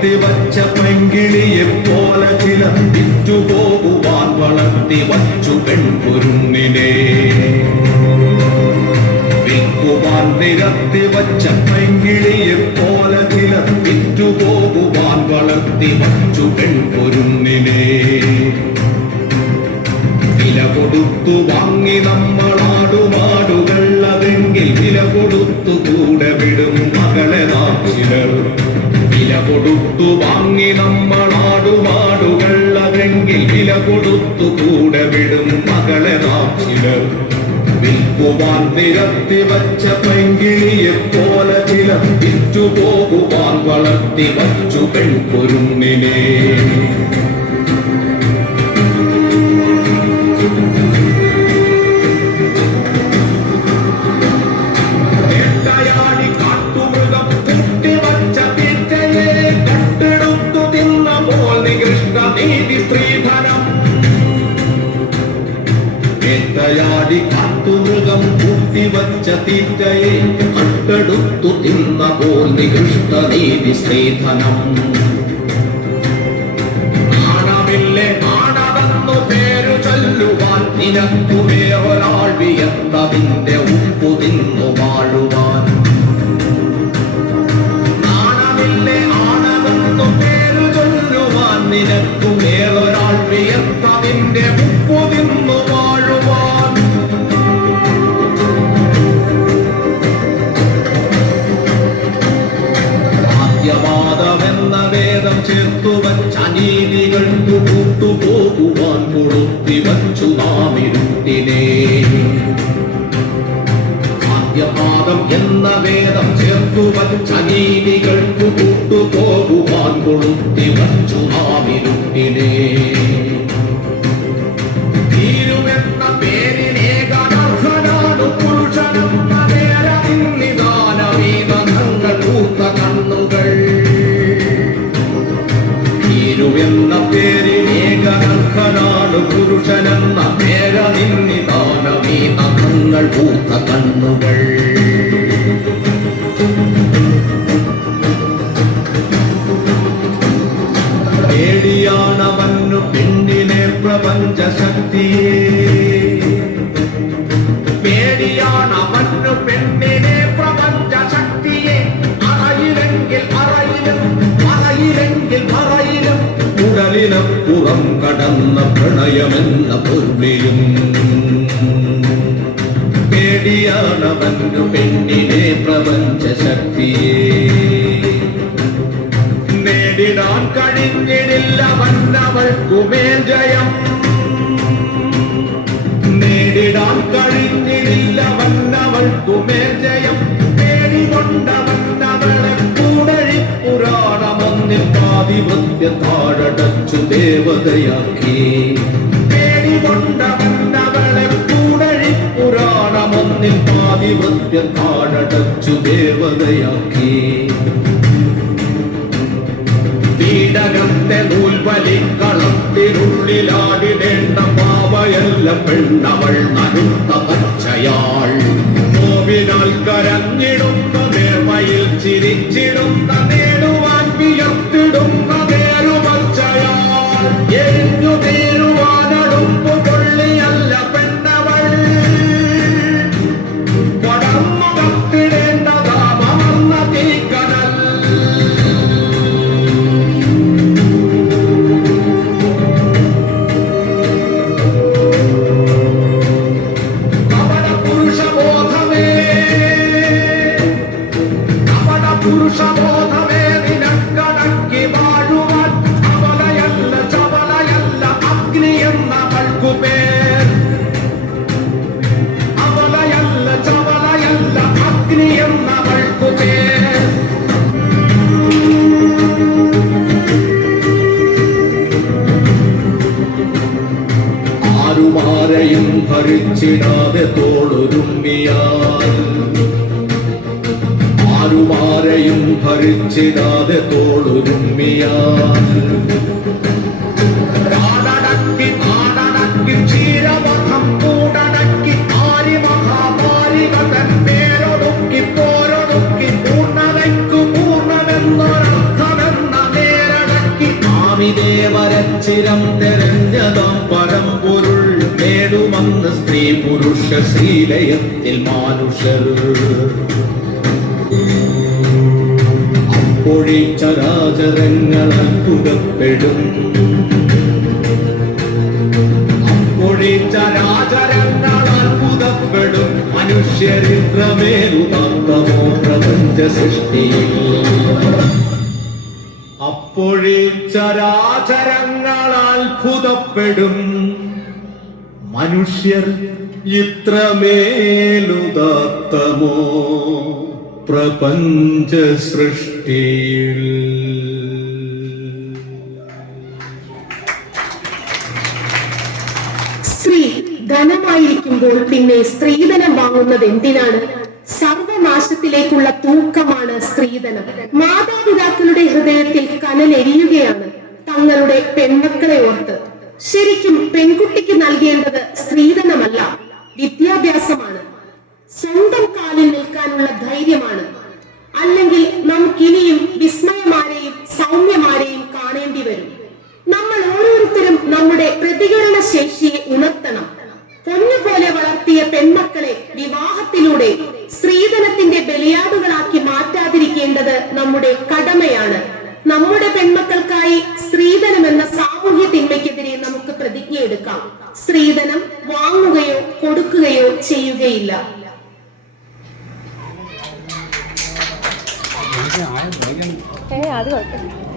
വളർത്തി വച്ച പെങ്കിളിയെ പോലെ തിലന്തിച്ചു പോകുവാൻ വളർത്തി വച്ചു പെൺകുരുന്നിനെ വിൽക്കുവാൻ നിരത്തി വച്ച പെങ്കിളിയെ പോലെ തിലന്തിച്ചു പോകുവാൻ വളർത്തി വച്ചു പെൺകുരുന്നിനെ വില കൊടുത്തു വാങ്ങി നമ്മൾ കൊടുത്തു വാങ്ങി നമ്മളാടുമാടുകൾ അതെങ്കിൽ വില കൊടുത്തു കൂടെ വിടും മകളെ നാം ചിലർ. വിൽക്കുവാൻ നിരത്തി വച്ച പെങ്കിളിയെ പോലെ ചില വിറ്റുപോകുവാൻ വളർത്തി വച്ചു പെൺകുരുന്നിനെ വേട്ടയാടി കാട്ടുമൃഗം കൂട്ടിവച്ച തീറ്റയെ കട്ടെടുത്തു തിന്നപ്പോൾ നികൃഷ്ട നീതി സ്ത്രീധനം ആണമില്ലേ ആണവെന്നു പേരു ചൊല്ലുവാൻ നിനക്കു വേറൊരാൾ വിയർത്തതിന്റെ ഉപ്പു തിന്നു വാഴുവാൻ. ആണമില്ലേ ആണവെന്നു പേരു ചൊല്ലുവാൻ നിനക്കു വേറൊരാൾ വിയർത്തതിന്റെ ഉപ്പു തിന്നു ఏది గంటు పుట్టుపోకు వాన్పుడొత్తి వచ్చు నామిరుంటినే ఆద్యపాదం ఎన్న వేదం చేర్పువచ్చు అనీది గంటు పుట్టుపోకు వాన్పుడొత్తి వచ్చు నామిరుంటినే കണ്ണുകൾ. പേടിയാണവന്നു പെണ്ണിനെ പ്രപഞ്ച ശക്തിയെ പേടിയാണവന്നു പെണ്ണിനെ പ്രപഞ്ച ശക്തിയെ അറയിലെങ്കിൽ അറയിലും അറയിലെങ്കിൽ അറയിലും. ഉടലിനപ്പുറം കടന്ന പ്രണയമെന്ന പൊരുളിയും പേടിയാണവന്നു പെണ്ണിനെ പ്രപഞ്ച ശക്തിയെ നേടിടാൻ കഴിഞ്ഞിടില്ല വന്നവൾക്കുമേൽ ജയം. നേടിടാൻ കഴിഞ്ഞിടില്ല വന്നവൾക്കുമേൽ ജയം. പേടികൊണ്ടവന്നവളെ കൂടഴി പുരാണമൊന്നിൽ ആധിപത്യ താഴടച്ചു ദേവതയാക്കി. പുരാണമൊന്നിൽ ആധിപത്യ താഴടച്ചു ദേവതയാക്കി. പീഡകത്തെ നൂൽവലിക്കളത്തിനുള്ളിലാടിടേണ്ട പാവയല്ല പെണ്ണവൾ നരുത്ത പച്ചയാൾ. നോവിനാൽ കരഞ്ഞിടുന്ന നേർമയിൽ ചിരിച്ചിടുന്ന നേടുവാൻ ആരുമാരെയും ഭരിച്ചിടാതെ തോളുരുമ്മിയാൽ ആരുമാരെയും ഭരിച്ചിടാതെ തോളുരുമ്മിയാൽ കാടടക്കി ക്ഷീരവധം കൂടടക്കി ആ സ്വാമിദേവരച്ചിരം തെരഞ്ഞതാം പരമ്പൊരുൾ നേടുമെന്ന് സ്ത്രീ പുരുഷ ശ്രീലയത്തിൽ മാനുഷർ. അപ്പോഴേ ചരാചരങ്ങൾ അത്ഭുതപ്പെടും അപ്പോഴേ ചരാചരങ്ങൾ അത്ഭുതപ്പെടും മനുഷ്യരിത്രമേലുതാത്തമോ പ്രപഞ്ച സൃഷ്ടിയിൽ അപ്പോഴേ ചരാചരങ്ങൾ അത്ഭുതപ്പെടും മനുഷ്യർ ഇത്രമേലുദാത്തമോ പ്രപഞ്ച സൃഷ്ടിയിൽ ധനമായിരിക്കുമ്പോൾ പിന്നെ സ്ത്രീധനം വാങ്ങുന്നത് എന്തിനാണ്? സർവനാശത്തിലേക്കുള്ള തൂക്കമാണ് സ്ത്രീധനം. മാതാപിതാക്കളുടെ ഹൃദയത്തിൽ കനലെരിയുകയാണ് തങ്ങളുടെ പെൺമക്കളെ ഓർത്ത്. ശരിക്കും പെൺകുട്ടിക്ക് നൽകേണ്ടത് സ്ത്രീധനമല്ല വിദ്യാഭ്യാസമാണ്. സ്വന്തം കാലിൽ നിൽക്കാനുള്ള ധൈര്യമാണ്. അല്ലെങ്കിൽ നമുക്കിനിയും വിസ്മയമാരെയും സൗമ്യമാരെയും കാണേണ്ടി വരും. നമ്മൾ ഓരോരുത്തരും നമ്മുടെ പ്രതികരണ ശേഷിയെ ഉണർത്തണം. പൊന്നുപോലെ വളർത്തിയ പെൺമക്കളെ വിവാഹത്തിലൂടെ സ്ത്രീധനത്തിന്റെ ബലിയാടുകളാക്കി മാറ്റാതിരിക്കേണ്ടത് നമ്മുടെ കടമയാണ്. നമ്മുടെ പെൺമക്കൾക്കായി വാങ്ങിയെടുക്കാം സ്ത്രീധനം വാങ്ങുകയോ കൊടുക്കുകയോ ചെയ്യുകയില്ല. അത് കുഴപ്പമില്ല.